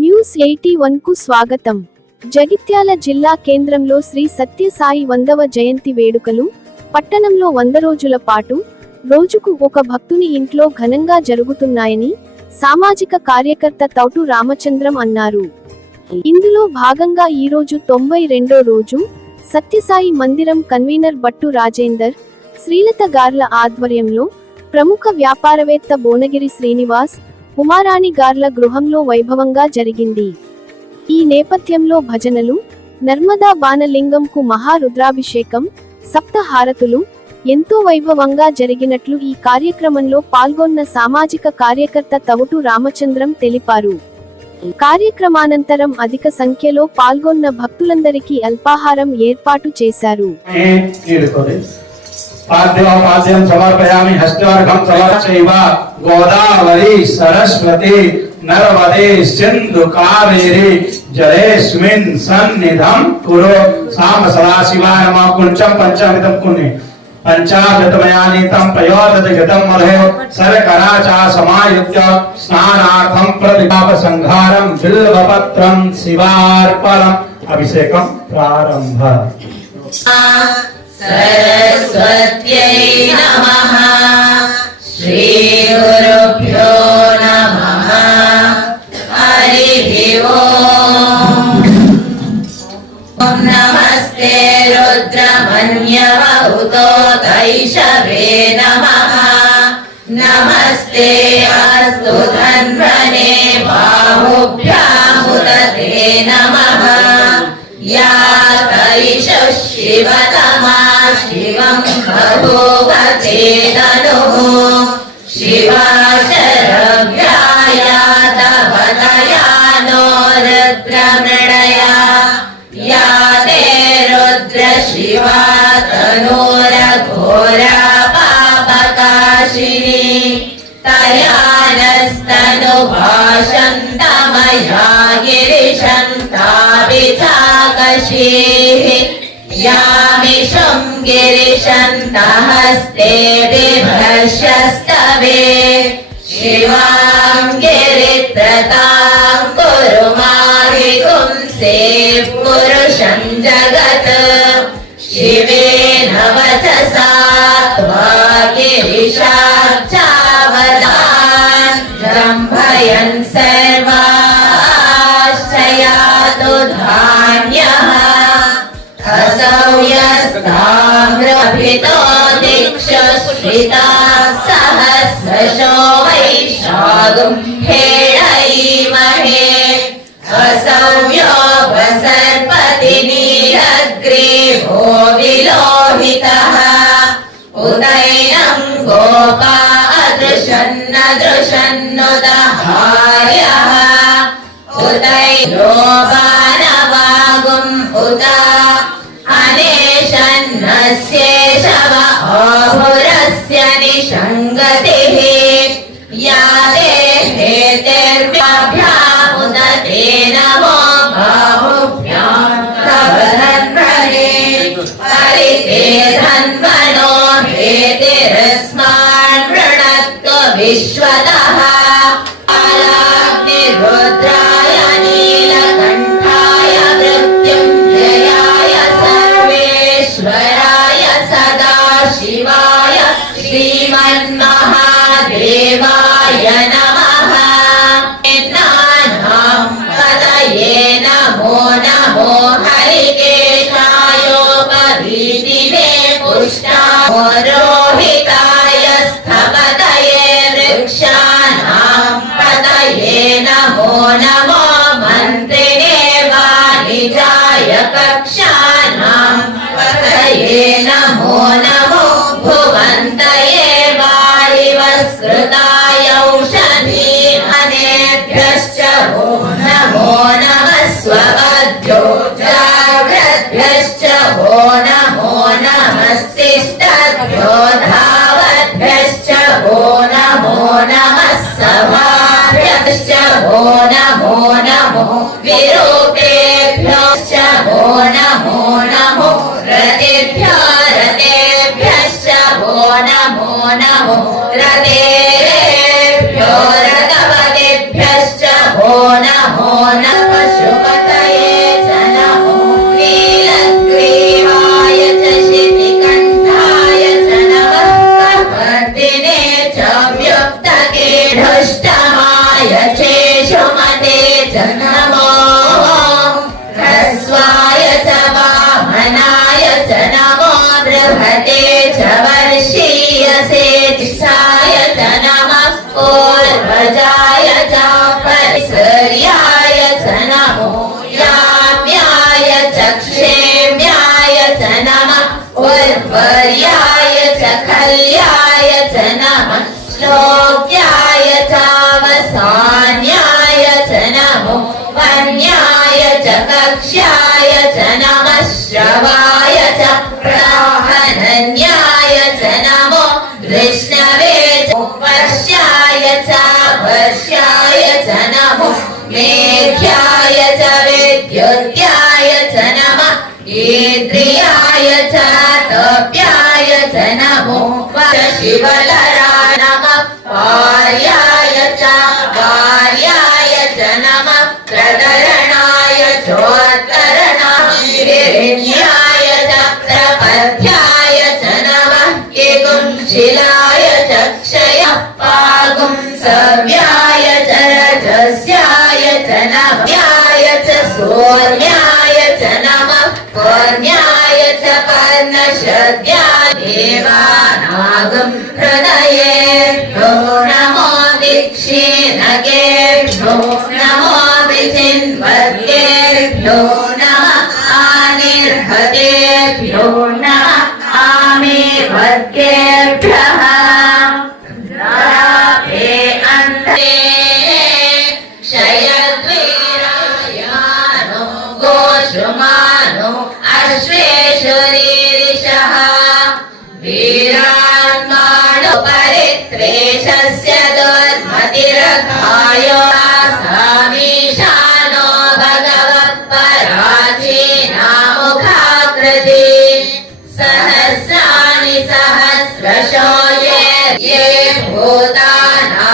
News 81 కు స్వాగతం. జగిత్యాల జిల్లా కేంద్రంలో శ్రీ సత్య సాయి 100వ జయంతి వేడుకలు పట్టణంలో 100 రోజుల పాటు రోజుకు ఒక భక్తుని ఇంట్లో ఘనంగా జరుగుతున్నాయని సామాజిక కార్యకర్త తౌటు రామచంద్రం అన్నారు. ఇందులో భాగంగా ఈరోజు 92వ రోజు సత్యసాయి మందిరం కన్వీనర్ బట్టు రాజేందర్, శ్రీలత గార్ల ఆధ్వర్యంలో ప్రముఖ వ్యాపారవేత్త భువనగిరి శ్రీనివాస్, ఉమారాణి గార్ల గృహంలో వైభవంగా జరిగింది. ఈ నేపథ్యంలో భజనలు, నర్మదా బాణలింగంకు మహారుద్రాభిషేకం, సప్తహారతులు ఎంతో వైభవంగా జరిగినట్లు ఈ కార్యక్రమంలో పాల్గొన్న సామాజిక కార్యకర్త తవుటు రామచంద్రం తెలిపారు. కార్యక్రమానంతరం అధిక సంఖ్యలో పాల్గొన్న భక్తులందరికీ అల్పాహారం ఏర్పాటు చేశారు. पाद्योपाद्यं समर्पयामि हस्तार्घं समर्पयैव गोदावरी सरस्वती नर्मदे सिंधु कावेरी जलेस्मिन् सन्निधं कुरु साम सदाशिवाय नमः। कुंचम पंचामृतं पुण्य पंचामृतमयानीतं प्रयोदतगतं मधे सरकराचा समायुक्त स्नानार्थं प्रतिपाप संहारं बिल्वपत्रं शिवार्पणम् अभिषेकं प्रारंभ। सरस्वत्यै नमः। श्री गुरुभ्यो नमः। हरिः ओम्। नमस्ते रुद्रमन्यवहुतो दैशवे नमः। नमस्ते अस्तु धन्वने बाहुभ्यामुदते नमः। या शिवतमा शिवं बभूवते तनुः शिवा शरव्याया तपतया नो रुद्रमृडया या ते रुद्र शिवा तनूरघोरा पापकाशिनी तया नस्तनुभाषन्तमया गिरिशन्ताभिचाकशीः यामिषं गिरिशन्तहस्ते बिभ्रश्यस्तवे शिवां गिरित्रतां कुरु मारिपुंसे पुरुषं जगत् शिवेन वचसा त्वा गिरिशाब्जावदान् जम्भयन् सर्वाश्रयातु धान्यः असौ यस्ताम्रभितो दिक्षु श्रिता सहस्रशो वैशागुं हेळयीमहे असौ यो वसर्पति नीलग्रीवो विलोहितः उदयं गोपा अदृशन्नदृशन्नुदहार्यः उदयो बाणवागुम् उदा अनेशन्नस्येषव आहुरस्य निषङ्गतिः या देहेतिर्व्याभ्यामुदते नमो बाहुभ्यां तव धन्वने परिते धन्वनो हेतिरस्मान् वृणत्व विश्वतः रुद्राय नीलकण्ठाय मृत्युञ्जयाय सर्वेश्वराय सदाशिवाय श्रीमन्महादेवाय नमः। नानां पदये नमो नमो हरिकेशायोपवीतिने पुष्टारोहिताय स्थपतये वृक्षाणां पदये नमो नमो मन्त्रिणे वाणिजाय कक्षाणां पदये नमो नमो भुवन्तये वारिवस्कृताय औषधीमनेभ्यश्च नमो नमः स्वपद्यो जाग्रद्भ्यश्च नमो नमस्तिष्ठद्भ्यो धावद्भ्यश्च नमो नमः सभाभ्यश्च नमो नमो विरूपेभ्योश्च नमो नमो रतिभ्यो रतेभ्यश्च नमो नमो रतेभ्यो रतवतेभ्यश्च नमो ऐश्वर्याय च नमो याम्याय च क्षेम्याय च नमः उर्वर्याय च खल्याय च नमः श्लोक्याय चावसान्याय च नमो वन्याय च कक्ष्याय च नमः श्रवाय च प्राहनन्याय च नमो विष्णवे च पश्याय च वश्याय च नमो मेघ्याय च विद्युत्याय च नमः इंद्रियाय च तप्याय च नमो शिवलराय नमः पार्याय च वार्याय च नमः प्रकरणाय चोत्तरणाय च प्रपथ्याय च नमः केकुंशिलाय च क्षय पागुं सव्याय च रजस्याय च नव्याय च सोर्याय च नमः कर्ण्याय च पर्णशद्याय देवानागं हृदयेभ्यो नमो दीक्षिणकेभ्यो नमो विचिन्वद्येभ्यो नमः आनिर्हतेभ्यो नमः आमेवद्येभ्यः राभे अन्ते क्षयद्वीरायानो गोषुमानो अश्वेषु रीरिषः वीरान्माणो परित्रेषस्य दुर्मतिरघायो सामीशानो भगवत्पराचीनामुखाकृति सहस्राणि सहस्रशो ये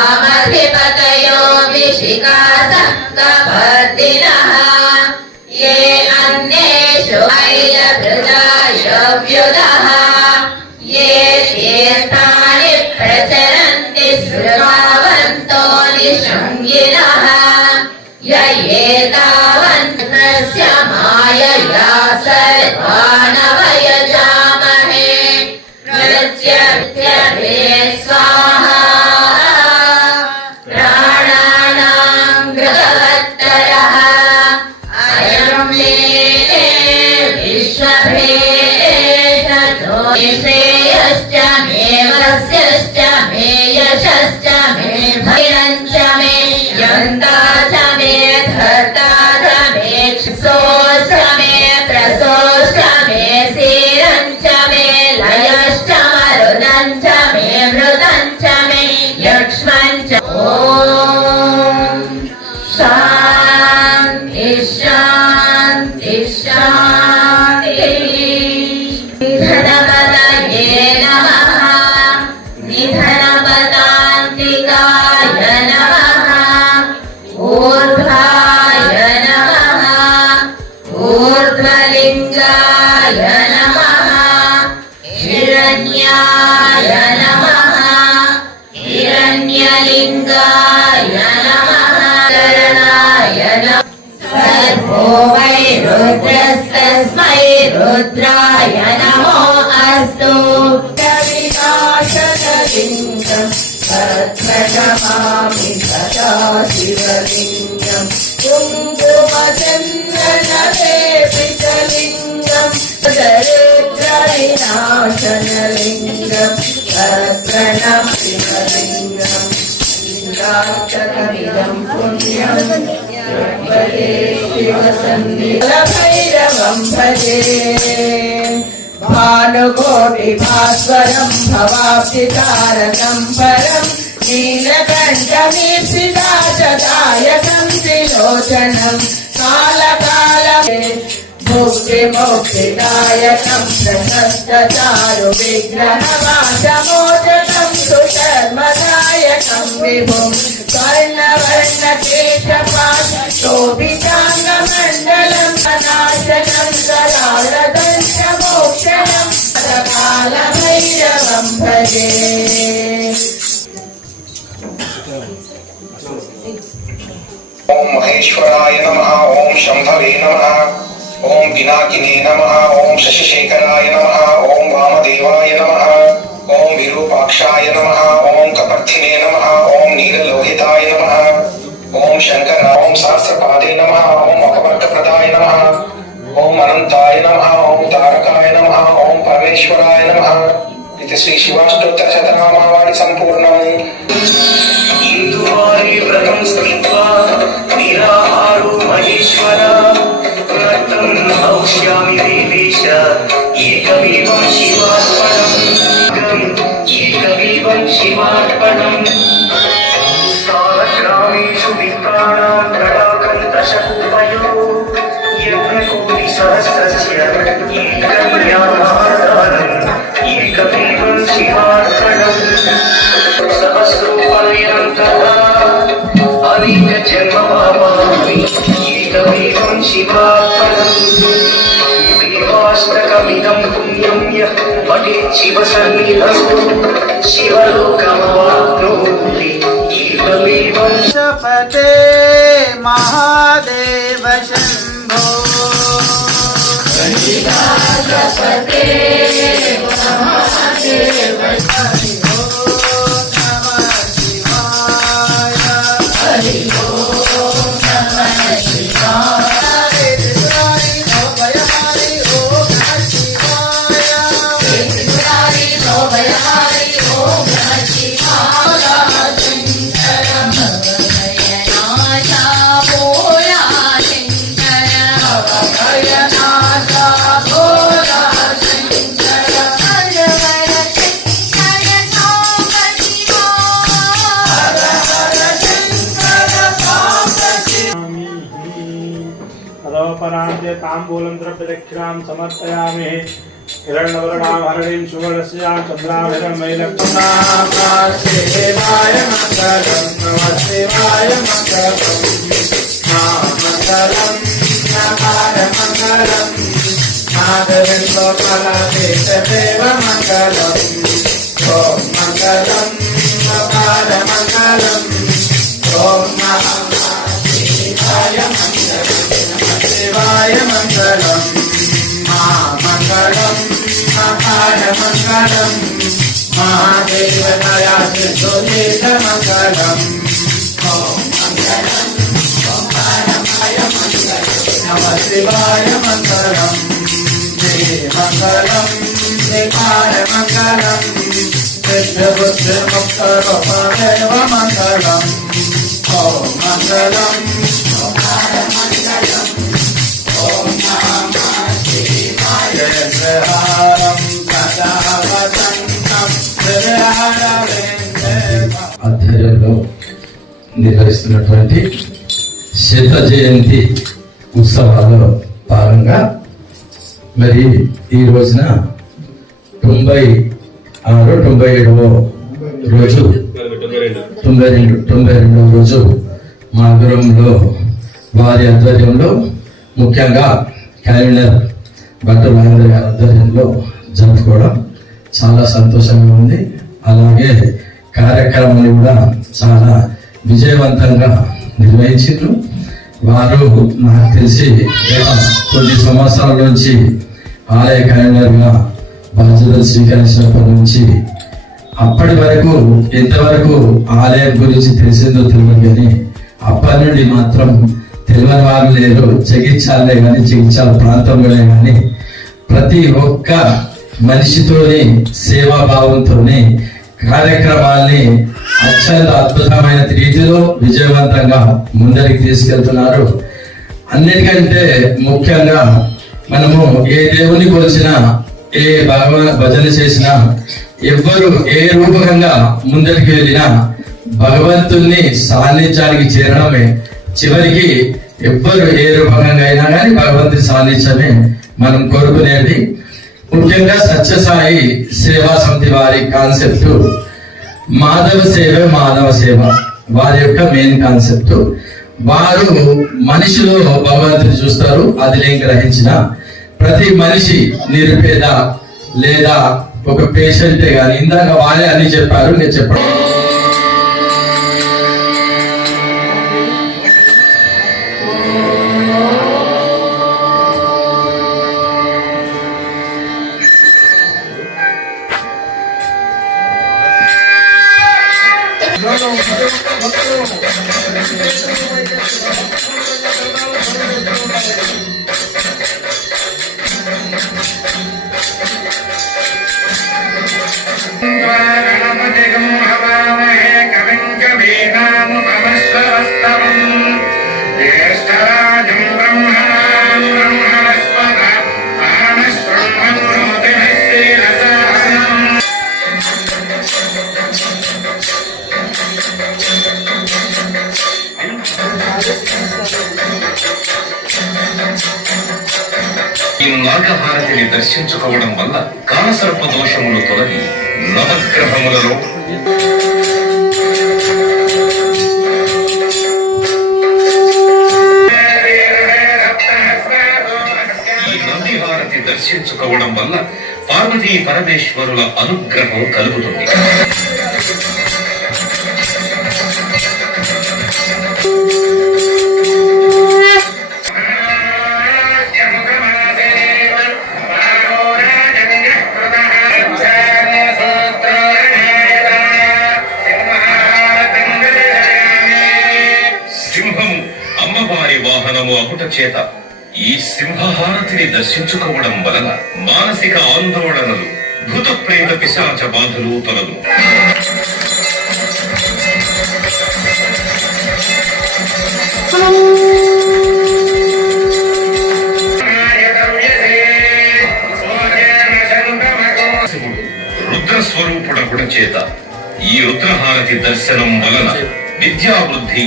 भूतानामधिपतयो विशिखासः कपर्दिनः ये अन्येषु ऐलभृताय व्युदः ये तीर्थानि प्रचरन्ति श्रुतावन्तो निषङ्गिनः य एतावन्तस्य मायया सर्वाणवयजामहे प्रत्यर्थे स्वाहा प्राणानां गृहवत्तरः अयं मे विश्वभेषजो श्रेयश्च मे वस्यश्च मे यशश्च मे भैरञ्च मे यन्ता च मे धर्ता च मे क्षोश्च मे प्रसोश्च मे सीरञ्च मे लयश्च मरुदञ्च मे मृदञ्च मे यक्ष्मञ्च ॐ शान्ति शान्ति शान्तिः निधनपतये नमः निधनपतान्तिकाय नमः ऊर्ध्वाय नमः ऊर्ध्वलिङ्गाय नमः हिरण्याय नमः हिरण्यलिङ्गाय नमः करणाय नमः सर्वो वै रुद्रस्तस्मै रुद्राय नमो अस्तु विनाशनलिङ्गम् तत्प्रणमामि सदा शिवलिङ्गम् कुङ्कुमचन्दनलेपितलिङ्गम् दरिद्रविनाशनलिङ्गम् तत्प्रणमामि शिवलिङ्गम् लिङ्गाष्टकमिदं पुण्यम् भजे शिवसन्निधनभैरवं भजे भानुकोटिभास्वरं भवाब्धितारकं परं नीलकण्ठमीप्सिताशदायकं त्रिलोचनं कालकालमे मुक्तिमुक्तिदायकं प्रशस्तचारु विग्रहवासमोचकं सुधर्मदायकं विभुं स्वर्णवर्णकेशपाशोभिताङ्गमण्डलं नाशकं करालदंश मोक्षणं कालभैरवं भजे ओम महेश्वराय नमः ओम शंभवे नमः ओम पिनाकिने नमः ओम शशिशेखराय नमः ओम वामदेवाय नमः ओम विरूपाक्षाय नमः ओम कपर्थिने नमः ओम नीललोहिताय नमः ओम शंकराय ఓం సహస్రపాదే నమః ఓం అపవర్గప్రదాయ నమః ఓం అనంతాయ నమః ఓం తారకాయ నమః ఓం పరమేశ్వరాయ నమః. ఇది శ్రీ శివాష్టోత్తర శతనామావళి సంపూర్ణం. ఇందువారి వ్రతం స్మృత్వా నిరాహారో మహేశ్వర వ్రతం ఔష్యామి దేవేశ ఏకమేవం శివార్పణం ఏకమేవం శివార్పణం సాగ్రామేషు విప్రాణాం తడాకం దశకూపయో యజ్ఞకోటి సహస్రస్య ఏకం జ్ఞానాధారం ఏకమేవం శివార్పణం సహస్రోపనయనం తదా అనేక జన్మభావామి ఏకమేవం శివార్పణం దేవాష్టకమిదం పుణ్యం యః పఠేత్ శివసన్నిధౌ శివలోకమవాప్నోతి ఏకమేవం पते महादेव शंभो अधोपरान्ते ताम्बूलं द्रव्यदक्षिणां समर्पयामि हिरण्यवर्णां हरिणीं सुवर्णस्यां चन्द्राभिरं वैलक्षणां शिवाय मङ्गलं नमः शिवाय मङ्गलं मङ्गलं नमाय मङ्गलं नादविन्दोकलादेशदेव मङ्गलम् ॐ मङ्गलं नमाय मङ्गलम् ॐ नमः शिवाय मङ्गलम् शिवाय मङ्गलं मङ्गलं महाय मङ्गलं महादेवतया सिद्धोदेश मङ्गलम् ॐ मङ्गलं ओङ्कारमय मङ्गलं नमः शिवाय मङ्गलं मङ्गलं शिवाय मङ्गलं सिद्धबुद्धिमुक्तरूपदेव मङ्गलम् ॐ मङ्गलं ओङ्कारमङ्गलं ఆధ్వర్యంలో నిర్వహిస్తున్నటువంటి శత జయంతి ఉత్సవాల్లో భాగంగా మరి ఈ రోజున 97వ రోజు 92వ రోజు మా ఆధ్వర్యంలో వారి ఆధ్వర్యంలో ముఖ్యంగా కన్వీనర్ డాక్టర్ మహేంద్ర గారి ఆధ్వర్యంలో జరుపుకోవడం చాలా సంతోషంగా ఉంది. అలాగే కార్యక్రమాన్ని కూడా చాలా విజయవంతంగా నిర్వహించారు. వారు నాకు తెలిసి కొన్ని సంవత్సరాల నుంచి ఆలయ కన్వీనర్గా బాధ్యతలు స్వీకరించినప్పటి నుంచి అప్పటి వరకు ఎంతవరకు ఆలయం గురించి తెలిసిందో తెలియదు, కానీ అప్పటి నుండి మాత్రం తెలియని వారు లేరు. జగిత్యాలే కానీ జగిత్యాల ప్రాంతంలోనే కానీ ప్రతి ఒక్క మనిషితోని సేవాభావంతోని కార్యక్రమాల్ని అత్యంత అద్భుతమైన రీతిలో విజయవంతంగా ముందరికి తీసుకెళ్తున్నారు. అన్నిటికంటే ముఖ్యంగా మనము ఏ దేవుని కొలిచినా ఏ భజన చేసినా ఎవ్వరు ఏ రూపకంగా ముందరికి వెళ్ళినా భగవంతుణ్ణి సాన్నిధ్యానికి చేరడమే చివరికి ఎవ్వరు ఏ రూపకంగా అయినా కానీ భగవంతుని సాన్నిధ్యమే మనం కోరుకునేది. ముఖ్యంగా సత్యసాయి సేవా సమితి వారి కాన్సెప్ట్ మాధవ సేవ మానవ సేవ వారి యొక్క మెయిన్ కాన్సెప్ట్. వారు మనిషిలో భగవంతుని చూస్తారు. అది నేను గ్రహించిన ప్రతి మనిషి నిరుపేద లేదా ఒక పేషెంటే గాని ఇందాక వారే అని చెప్పారు, నేను చెప్పాను. No. ఈ నాగహారతిని దర్శించుకోవడం వల్ల కాలసర్ప దోషములు తొలగి నవగ్రహములలో ఈ నందిహారతి దర్శించుకోవడం వల్ల పార్వతీ పరమేశ్వరుల అనుగ్రహం కలుగుతుంది. సింహము అమ్మవారి వాహనము అగుట చేత ఈ సింహహారతిని దర్శించుకోవడం వలన మానసిక ఆందోళనలు, భూత ప్రేత పిశాచ బాధలు తొలగు. రుద్రస్వరూపుడగుట చేత ఈ రుద్రహారతి దర్శనం వలన విద్యావృద్ధి,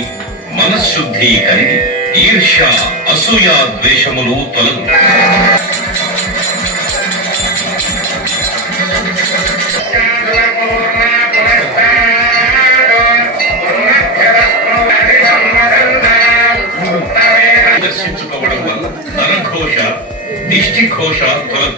మనశ్శుద్ధి కలిగి ఈర్ష్య, అసూయ, ద్వేషములు తొలగు. దర్శించుకోవడం వల్ల నరఘోష, దిష్టిఘోష తొలగు.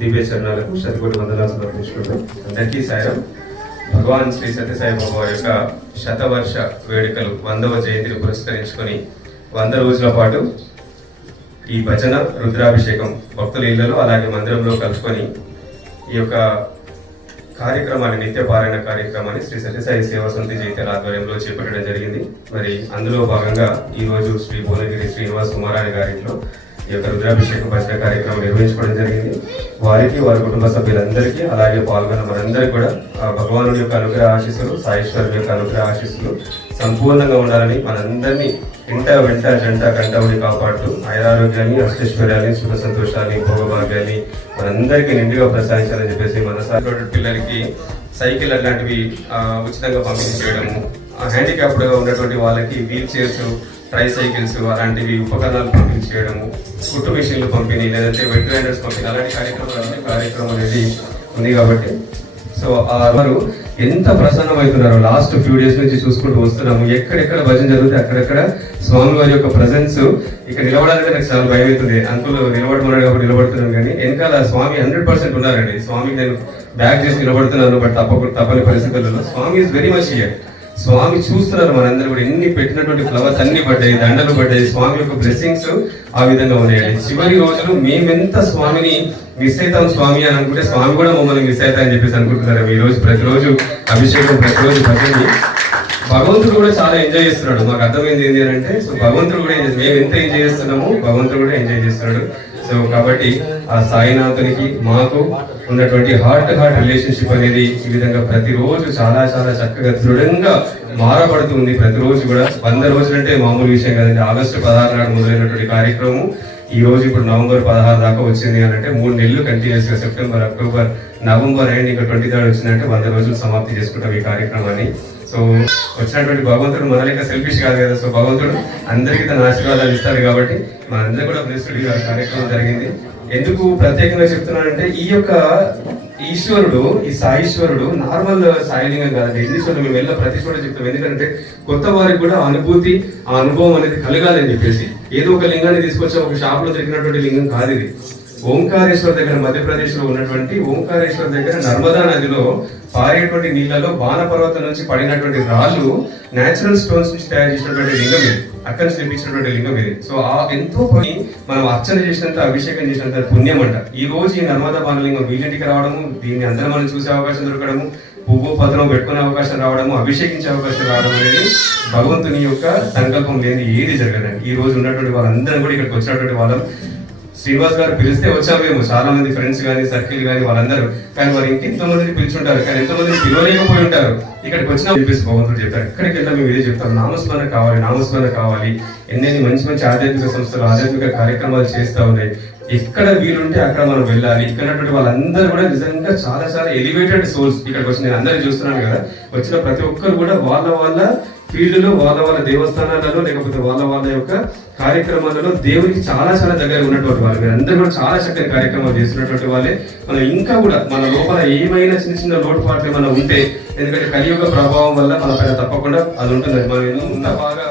దివ్య చరణాలకు శతకోటి వందనాలు సమర్పించుకుంటాం. అందరికీ సాయం. భగవాన్ శ్రీ సత్యసాయి బాబా యొక్క శతవర్ష వేడుకలు 100వ జయంతిని పురస్కరించుకొని 100 రోజుల పాటు ఈ భజన, రుద్రాభిషేకం భక్తుల ఇళ్లలో అలాగే మందిరంలో కలుసుకొని ఈ యొక్క కార్యక్రమాన్ని, నిత్య పారాయణ కార్యక్రమాన్ని శ్రీ సత్యసాయి సేవా సమితి జైత్యాల ఆధ్వర్యంలో చేపట్టడం జరిగింది. మరి అందులో భాగంగా ఈ రోజు శ్రీ భువనగిరి శ్రీనివాస్ కుమారాణి గారింట్లో ఈ యొక్క రుద్రాభిషేకం భజన కార్యక్రమం నిర్వహించుకోవడం జరిగింది. వారికి, వారి కుటుంబ సభ్యులందరికీ, అలాగే పాల్గొన్న మనందరికీ కూడా భగవానుడి యొక్క అనుగ్రహ ఆశీస్సులు, సాయేశ్వరుని యొక్క అనుగ్రహ ఆశీస్సులు సంపూర్ణంగా ఉండాలని, మనందరినీ ఇంట వెంట జంట కంటవుని కాపాడుతూ ఆయురారోగ్యాన్ని, అష్టైశ్వర్యాన్ని, సుఖ సంతోషాన్ని, భోగభాగ్యాన్ని మనందరికీ నిండుగా ప్రసాదించాలని చెప్పేసి మన పిల్లలకి సైకిల్ అలాంటివి ఉచితంగా పంపిణీ చేయడము, హ్యాండిక్యాప్డ్ ఉన్నటువంటి వాళ్ళకి వీల్ చైర్స్, ట్రై సైకిల్స్ అలాంటివి ఉపకరణాలు పంపిణీ చేయడము, కుట్టు మిషన్లు పంపిణీ, లేదంటే వెట్ గ్రైండర్స్ పంపిణీ, అలాంటి కార్యక్రమం అనేది ఉంది. కాబట్టి సో వారు ఎంత ప్రసన్నమవుతున్నారో లాస్ట్ ఫ్యూ డేస్ నుంచి చూసుకుంటూ వస్తున్నాము. ఎక్కడెక్కడ భజన జరిగితే అక్కడెక్కడ స్వామి వారి యొక్క ప్రజెన్స్ ఇక్కడ నిలబడాలంటే నాకు చాలా భయం అవుతుంది. అంకులు నిలబడమన్నాడు కాబట్టి నిలబడుతున్నాను, కానీ వెనకాల స్వామి 100% ఉన్నారండి. స్వామికి నేను బ్యాక్ చేసి నిలబడుతున్నాను, బట్ తప్పని పరిస్థితులలో స్వామి ఈజ్ వెరీ మచ్ హియర్. స్వామి చూస్తున్నారు మనందరూ కూడా. ఎన్ని పెట్టినటువంటి ఫ్లవర్స్ అన్ని పడ్డాయి, దండలు పడ్డాయి, స్వామి యొక్క బ్లెస్సింగ్స్ ఆ విధంగా ఉన్నాయండి. చివరి రోజులు మేమెంత స్వామిని మిస్ అవుతాం స్వామి అని అనుకుంటే స్వామి కూడా మమ్మల్ని మిస్ అవుతా అని చెప్పేసి అనుకుంటున్నారు. ఈ రోజు ప్రతిరోజు అభిషేకం, ప్రతిరోజు భజన భగవంతుడు కూడా చాలా ఎంజాయ్ చేస్తున్నాడు. మాకు అర్థమైంది ఏంటి అని అంటే, సో భగవంతుడు కూడా మేము ఎంత ఎంజాయ్ చేస్తున్నామో భగవంతుడు కూడా ఎంజాయ్ చేస్తున్నాడు. సో కాబట్టి ఆ సాయినాథునికి మాకు ఉన్నటువంటి హార్ట్ రిలేషన్షిప్ అనేది ఈ విధంగా ప్రతిరోజు చాలా చాలా చక్కగా దృఢంగా మారబడుతుంది. ప్రతిరోజు కూడా 100 రోజులు అంటే మామూలు విషయం కదండి. ఆగస్టు 16 నాడు మొదలైనటువంటి కార్యక్రమం ఈ రోజు ఇప్పుడు నవంబర్ 16 దాకా వచ్చింది అని అంటే 3 నెలలు కంటిన్యూస్ గా సెప్టెంబర్, అక్టోబర్, నవంబర్ అండ్ ఇంకా 23rd వచ్చిందంటే 100 రోజులు సమాప్తి చేసుకుంటాం ఈ కార్యక్రమాన్ని. సో వచ్చినటువంటి భగవంతుడు మన లెక్క సెల్ఫిష్ కాదు కదా. సో భగవంతుడు అందరికీ తన ఆశీర్వాదాలు ఇస్తారు కాబట్టి మనందరూ కూడా బ్లెస్డ్ కార్యక్రమం జరిగింది. ఎందుకు ప్రత్యేకంగా చెప్తున్నానంటే ఈ యొక్క ఈశ్వరుడు, ఈ సాయిశ్వరుడు నార్మల్ సాయిలింగం కాదండి. ఎన్నిసార్లు మేము వెళ్ళిన ప్రతి చోట చెప్తాం. ఎందుకంటే కొత్త వారికి కూడా అనుభూతి, ఆ అనుభవం అనేది కలగాలని చెప్పేసి ఏదో ఒక లింగాన్ని తీసుకొచ్చి ఒక షాప్ లో దొరికినటువంటి లింగం కాదు ఇది. ఓంకారేశ్వర్ దగ్గర, మధ్యప్రదేశ్ లో ఉన్నటువంటి ఓంకారేశ్వర్ దగ్గర నర్మదా నదిలో పారేటువంటి నీళ్లలో బాణపర్వతం నుంచి పడినటువంటి రాళ్ళు నేచురల్ స్టోన్స్ నుంచి తయారు చేసినటువంటి లింగం ఇది. అక్కడి నుంచి తెప్పించినటువంటి లింగం ఇది. సో ఆ ఎంతో మనం అర్చన చేసినంత, అభిషేకం చేసినంత పుణ్యం అంట. ఈ రోజు ఈ నర్మదా బాణలింగం వీళ్ళింటికి రావడము, దీన్ని అందరం మనం చూసే అవకాశం దొరకడము, పువ్వు పత్రం పెట్టుకునే అవకాశం రావడము, అభిషేకించే అవకాశం రావడం అనేది భగవంతుని యొక్క సంకల్పం లేని ఏది జరగదండి. ఈ రోజు ఉన్నటువంటి వాళ్ళందరూ కూడా ఇక్కడికి వచ్చినటువంటి వాళ్ళం. శ్రీనివాస్ గారు పిలిస్తే వచ్చాము మేము, చాలా మంది ఫ్రెండ్స్ కానీ సర్కిల్ కానీ వాళ్ళందరూ. కానీ వారు ఇంకెంతో మందిని పిలుచుంటారు, కానీ ఎంతో మందిని పిలవలేకపోయి ఉంటారు. ఇక్కడికి వచ్చినా చెప్పేసి భగవంతుడు చెప్తారు. ఎక్కడికి వెళ్ళినా మేము ఇదే చెప్తాం, నామస్మరణ కావాలి, నామస్మరణ కావాలి. ఎన్నెన్ని మంచి మంచి ఆధ్యాత్మిక సంస్థలు, ఆధ్యాత్మిక కార్యక్రమాలు చేస్తూ ఉన్నాయి. ఎక్కడ వీలుంటే అక్కడ మనం వెళ్ళాలి. ఇక్కడ వాళ్ళందరూ కూడా నిజంగా చాలా చాలా ఎలివేటెడ్ సోల్స్ ఇక్కడికి వచ్చి నేను అందరినీ చూస్తున్నాను కదా. వచ్చిన ప్రతి ఒక్కరు కూడా వాళ్ళ వాళ్ళ ఫీల్డ్ లో, వాళ్ళ వాళ్ళ దేవస్థానాలలో, లేకపోతే వాళ్ళ వాళ్ళ యొక్క కార్యక్రమాలలో దేవునికి చాలా చాలా దగ్గర ఉన్నటువంటి వాళ్ళు. మీరు అందరూ కూడా చాలా చక్కని కార్యక్రమాలు చేస్తున్నటువంటి వాళ్ళే. మనం ఇంకా కూడా మన లోపల ఏమైనా చిన్న చిన్న లోటుపాట్లు మనం ఉంటే, ఎందుకంటే కలియుగ ప్రభావం వల్ల మన పైన తప్పకుండా అది ఉంటుంది. మనం ఎంత బాగా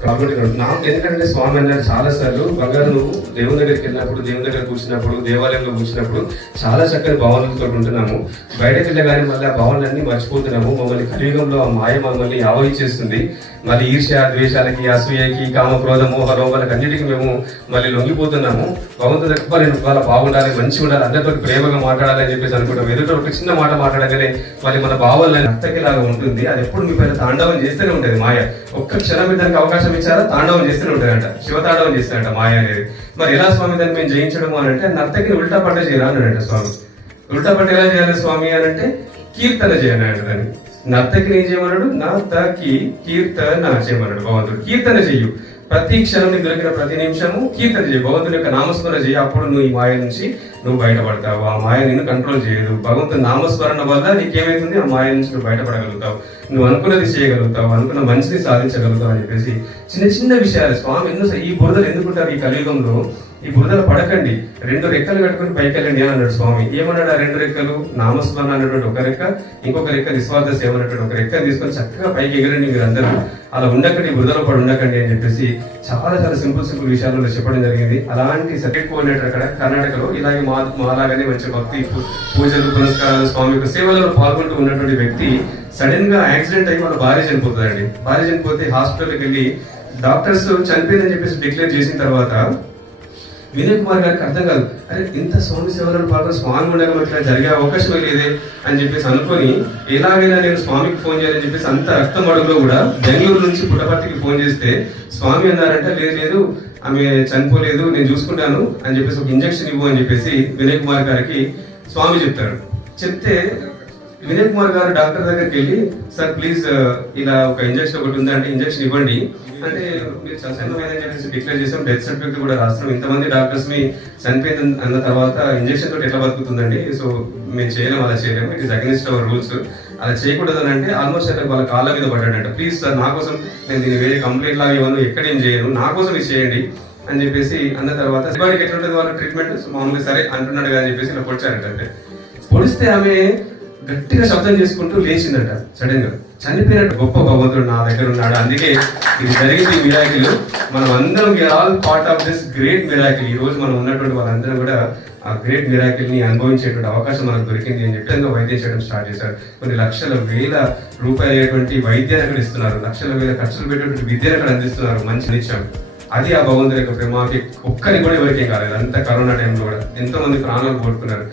కాబట్టి నాకు ఎందుకంటే స్వామి అన్నారు చాలా సార్లు, బంగారు నువ్వు దేవుని దగ్గరికి వెళ్ళినప్పుడు, దేవుని దగ్గర కూర్చున్నప్పుడు, దేవాలయంలో కూర్చున్నప్పుడు చాలా చక్కని భావనలతో ఉంటున్నాము. బయటకు వెళ్ళగానే మళ్ళీ ఆ భావనలన్నీ మర్చిపోతున్నాము. మమ్మల్ని కలియుగంలో ఆ మాయ మమ్మల్ని ఆవహించేస్తుంది. మళ్ళీ ఈర్ష్య, ద్వేషాలకి, అసూయకి, కామ, క్రోధ, మోహ, రోగాలకి అన్నిటికీ మేము మళ్ళీ లొంగిపోతున్నాము. భగవంతుడు దగ్గర నేను వాళ్ళ బాగుండాలి, మంచిగా ఉండాలి, అందరితో ప్రేమగా మాట్లాడాలి అని చెప్పేసి అనుకుంటాం. ఎదుట ఒక చిన్న మాట మాట్లాడగానే మళ్ళీ మన భావాలని అత్తకిలాగా ఉంటుంది. అది ఎప్పుడు మీ పైన తాండవం చేస్తూనే ఉంటుంది మాయ. ఒక్క క్షణం దానికి అవకాశం ఇచ్చారా తాండవం చేస్తూనే ఉంటుందంట, శివతాండవం చేస్తాడంట మాయ అనేది. మరి ఎలా స్వామి దాన్ని మేము జయించడము అని అంటే, నర్తకిని ఉల్టా పట్ట చేయాలి అన్నాడంట స్వామి. ఉల్టా పట్ట ఎలా చేయాలి స్వామి అని అంటే, కీర్తన చేయాలి అంట. దాన్ని నర్తకిని ఏం చేయమన్నాడు, నర్తకి కీర్తన చేయమన్నాడు భగవంతుడు. కీర్తన చెయ్యు, ప్రతి క్షణం నీకు దొరికిన ప్రతి నిమిషము కీర్తన చేయి, భగవంతుని యొక్క నామస్మరణ చేయి. అప్పుడు నువ్వు ఈ మాయ నుంచి నువ్వు బయటపడతావు. ఆ మాయ నిన్ను కంట్రోల్ చేయదు. భగవంతుని నామస్మరణ వల్ల నీకేమైతుంది, ఆ మాయ నుంచి నువ్వు బయటపడగలుగుతావు, నువ్వు అనుకున్నది చేయగలుగుతావు, అనుకున్న మంచిని సాధించగలుగుతావు అని చెప్పేసి చిన్న చిన్న విషయాలు స్వామి ఎందుకు ఈ బురదలు ఎందుకుంటారు ఈ కలియుగంలో, ఈ బురదలు పడకండి, 2 రెక్కలు కట్టుకుని పైకి వెళ్ళండి అని అన్నాడు స్వామి. ఏమన్నాడు ఆ 2 రెక్కలు? నామస్మరణ అన్నటువంటి ఒక రెక్క, ఇంకొక రెక్క నిస్వార్థ సేవ అన్నటువంటి ఒక రెక్క తీసుకొని చక్కగా పైకి ఎగరండి మీరు అందరూ. అలా ఉండకండి, బురదలో పడి ఉండకండి అని చెప్పేసి చాలా చాలా సింపుల్ విషయాల్లో చెప్పడం జరిగింది. అలాంటి సర్టిఫికేట్ కోఆర్డినేటర్ అక్కడ కర్ణాటకలో ఇలాగే మాలాగానే మంచి భక్తి, పూజలు, పురస్కారాలు, స్వామి యొక్క సేవలో పాల్గొంటూ ఉన్నటువంటి వ్యక్తి సడన్ గా యాక్సిడెంట్ అయ్యి వాళ్ళ భార్య చనిపోతుందండి. భార్య చనిపోతే హాస్పిటల్కి వెళ్ళి డాక్టర్స్ చనిపోయిందని చెప్పేసి డిక్లేర్ చేసిన తర్వాత వినయ్ కుమార్ గారికి అర్థం కాదు, అరే ఇంత స్వామి సేవలను పాల్గొని స్వామి ఉండగా ఇట్లా జరిగే అవకాశమే లేదే అని చెప్పేసి అనుకొని, ఎలాగైనా నేను స్వామికి ఫోన్ చేయాలని చెప్పేసి అంత రక్తం అడుగులో కూడా బెంగళూరు నుంచి పుట్టపర్తికి ఫోన్ చేస్తే స్వామి అన్నారంటే, లేదు ఆమె చనిపోలేదు, నేను చూసుకుంటాను అని చెప్పేసి ఒక ఇంజక్షన్ ఇవ్వు అని చెప్పేసి వినయ్ కుమార్ గారికి స్వామి చెప్తాడు. చెప్తే వినయ్ కుమార్ గారు డాక్టర్ దగ్గరికి వెళ్ళి, సార్ ప్లీజ్ ఇలా ఒక ఇంజక్షన్ ఒకటి ఉందంటే ఇంజక్షన్ ఇవ్వండి అంటే, మీరు చాలా చనిపోయిందని చెప్పేసి డిక్లేర్ చేసాం, డెత్ సర్టిఫికేట్ కూడా రాస్తాం, ఇంతమంది డాక్టర్స్ మీ చనిపోయింది అన్న తర్వాత ఇంజక్షన్ తోటి ఎట్లా బతుకుతుందండి, సో మేము చేయలేము, అలా చేయలేము, it is against our rules, అలా చేయకూడదు అని అంటే ఆల్మోస్ట్ అయితే వాళ్ళ కాళ్ళ మీద పడ్డాడంట. ప్లీజ్ సార్ నా కోసం, నేను దీన్ని వేరే కంప్లైంట్ లాగా ఇవ్వను, ఎక్కడేం చేయను, నా కోసం ఇది చేయండి అని చెప్పేసి అన్న తర్వాత వాడికి ఎట్లుంటుంది వాళ్ళ ట్రీట్మెంట్ మామూలుగా సరే అంటున్నాడు కదా అని చెప్పేసి ఇలా పొడిచారంట. అంటే పొడిస్తే ఆమె గట్టిగా శబ్దం చేసుకుంటూ లేచిందట. సడన్ గా చనిపోయినట్టు గొప్ప భగవంతుడు నా దగ్గర ఉన్నాడు, అందుకే ఇది జరిగింది మిరాకిల్. మనం అందరం all part of this great miracle. ఈ రోజు మనం ఉన్నటువంటి వాళ్ళందరం కూడా ఆ గ్రేట్ మిరాకిల్ ని అనుభవించేటువంటి అవకాశం మనకు దొరికింది అని చెప్పి అందులో వైద్యం చేయడం స్టార్ట్ చేశారు. కొన్ని లక్షల వేల రూపాయలటువంటి వైద్యాన్ని అక్కడ ఇస్తున్నారు, లక్షల వేల ఖర్చులు పెట్టేటువంటి విద్యను అక్కడ అందిస్తున్నారు. మంచి నిత్యం అది ఆ భగవంతుడి యొక్క ప్రేమకి ఒక్కరికి కూడా ఎవరికేం కాలేదు. అంత కరోనా టైంలో కూడా ఎంతో మంది ప్రాణాలు కోరుకున్నారు.